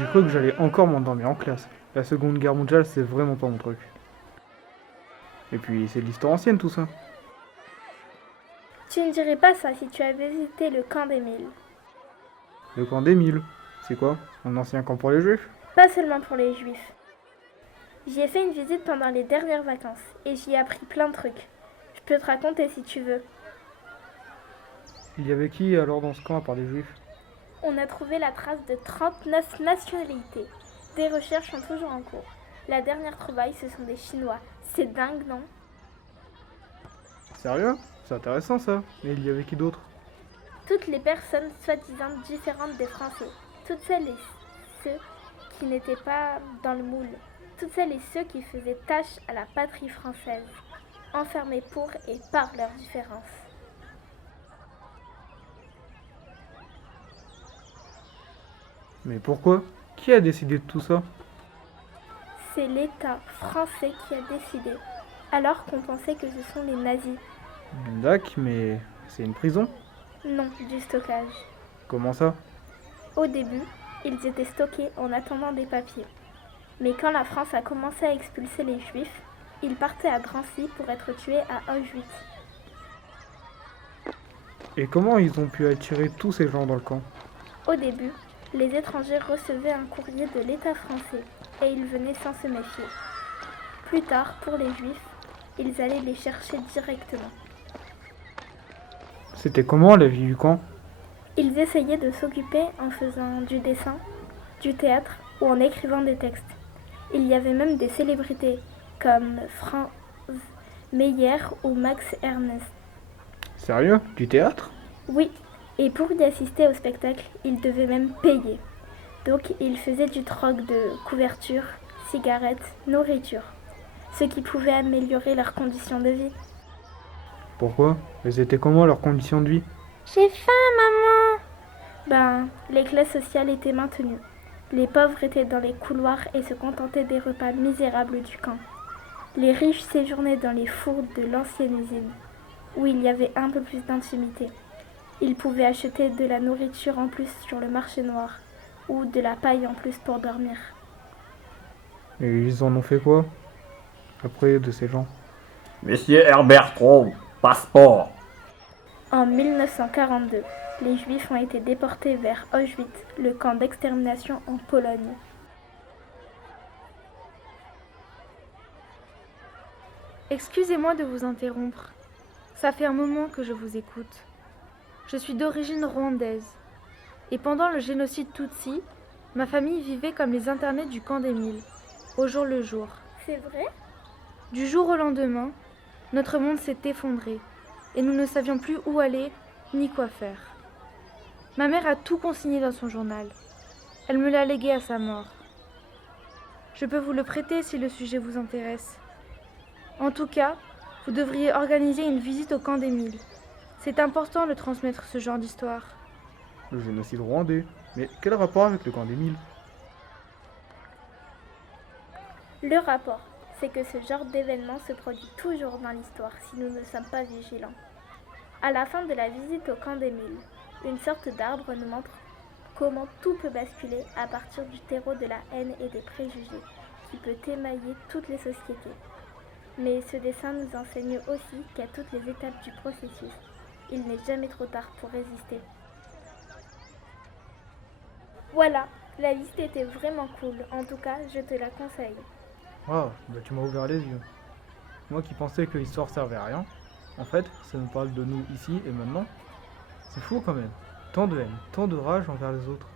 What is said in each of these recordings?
J'ai cru que j'allais encore m'endormir en classe. La Seconde Guerre mondiale, c'est vraiment pas mon truc. Et puis, c'est de l'histoire ancienne tout ça. Tu ne dirais pas ça si tu avais visité le camp d'Émile. Le camp d'Émile, c'est quoi? Un ancien camp pour les juifs? Pas seulement pour les juifs. J'y ai fait une visite pendant les dernières vacances et j'y ai appris plein de trucs. Je peux te raconter si tu veux. Il y avait qui alors dans ce camp à part les juifs? On a trouvé la trace de 39 nationalités. Des recherches sont toujours en cours. La dernière trouvaille, ce sont des Chinois. C'est dingue, non? Sérieux? C'est intéressant ça. Mais il y avait qui d'autre? Toutes les personnes soi-disant différentes des Français. Toutes celles et ceux qui n'étaient pas dans le moule. Toutes celles et ceux qui faisaient tâche à la patrie française. Enfermés pour et par leurs différences. Mais pourquoi? Qui a décidé de tout ça? C'est l'État français qui a décidé, alors qu'on pensait que ce sont les nazis. Dac, mais c'est une prison? Non, du stockage. Comment ça? Au début, ils étaient stockés en attendant des papiers. Mais quand la France a commencé à expulser les Juifs, ils partaient à Drancy pour être tués à Auschwitz. Et comment ils ont pu attirer tous ces gens dans le camp? Au début, les étrangers recevaient un courrier de l'État français et ils venaient sans se méfier. Plus tard, pour les Juifs, ils allaient les chercher directement. C'était comment la vie du camp? Ils essayaient de s'occuper en faisant du dessin, du théâtre ou en écrivant des textes. Il y avait même des célébrités comme Franz Meyer ou Max Ernst. Sérieux? Du théâtre? Oui, et pour y assister au spectacle, ils devaient même payer. Donc ils faisaient du troc de couverture, cigarettes, nourriture, ce qui pouvait améliorer leurs conditions de vie. Pourquoi? Elles étaient comment leurs conditions de vie? J'ai faim, maman! Ben, les classes sociales étaient maintenues. Les pauvres étaient dans les couloirs et se contentaient des repas misérables du camp. Les riches séjournaient dans les fours de l'ancienne usine, où il y avait un peu plus d'intimité. Ils pouvaient acheter de la nourriture en plus sur le marché noir, ou de la paille en plus pour dormir. Et ils en ont fait quoi? Après de ces gens? Monsieur Herbert Traub, passeport. En 1942, les Juifs ont été déportés vers Auschwitz, le camp d'extermination en Pologne. Excusez-moi de vous interrompre. Ça fait un moment que je vous écoute. Je suis d'origine rwandaise. Et pendant le génocide Tutsi, ma famille vivait comme les internés du camp d'Émile, au jour le jour. C'est vrai? Du jour au lendemain, notre monde s'est effondré et nous ne savions plus où aller ni quoi faire. Ma mère a tout consigné dans son journal. Elle me l'a légué à sa mort. Je peux vous le prêter si le sujet vous intéresse. En tout cas, vous devriez organiser une visite au camp d'Émile. C'est important de transmettre ce genre d'histoire. Le génocide rwandais. Mais quel rapport avec le camp d'Émile? Le rapport, c'est que ce genre d'événement se produit toujours dans l'histoire si nous ne sommes pas vigilants. À la fin de la visite au camp d'Émile, une sorte d'arbre nous montre comment tout peut basculer à partir du terreau de la haine et des préjugés qui peut émailler toutes les sociétés. Mais ce dessin nous enseigne aussi qu'à toutes les étapes du processus, il n'est jamais trop tard pour résister. Voilà, la visite était vraiment cool, en tout cas je te la conseille. Ah, bah tu m'as ouvert les yeux. Moi qui pensais que l'histoire servait à rien, en fait, ça nous parle de nous ici et maintenant. C'est fou quand même. Tant de haine, tant de rage envers les autres.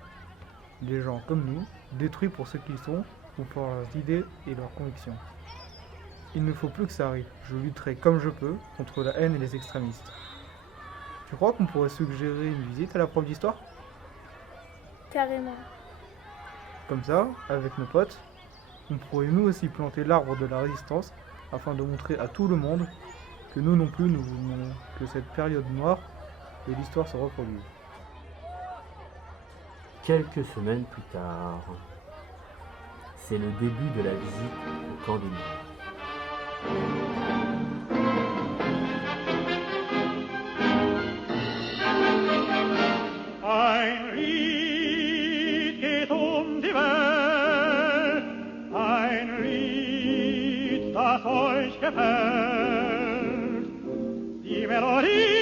Des gens comme nous, détruits pour ce qu'ils sont ou pour leurs idées et leurs convictions. Il ne faut plus que ça arrive. Je lutterai comme je peux contre la haine et les extrémistes. Tu crois qu'on pourrait suggérer une visite à la prof d'histoire? Carrément. Comme ça, avec nos potes, on pourrait nous aussi planter l'arbre de la résistance afin de montrer à tout le monde que nous non plus nous voulons que cette période noire de l'histoire se reproduise. Quelques semaines plus tard, c'est le début de la visite au camp d'Émile. Ein Lied geht um die Welt. was euch gefällt. Die Melodie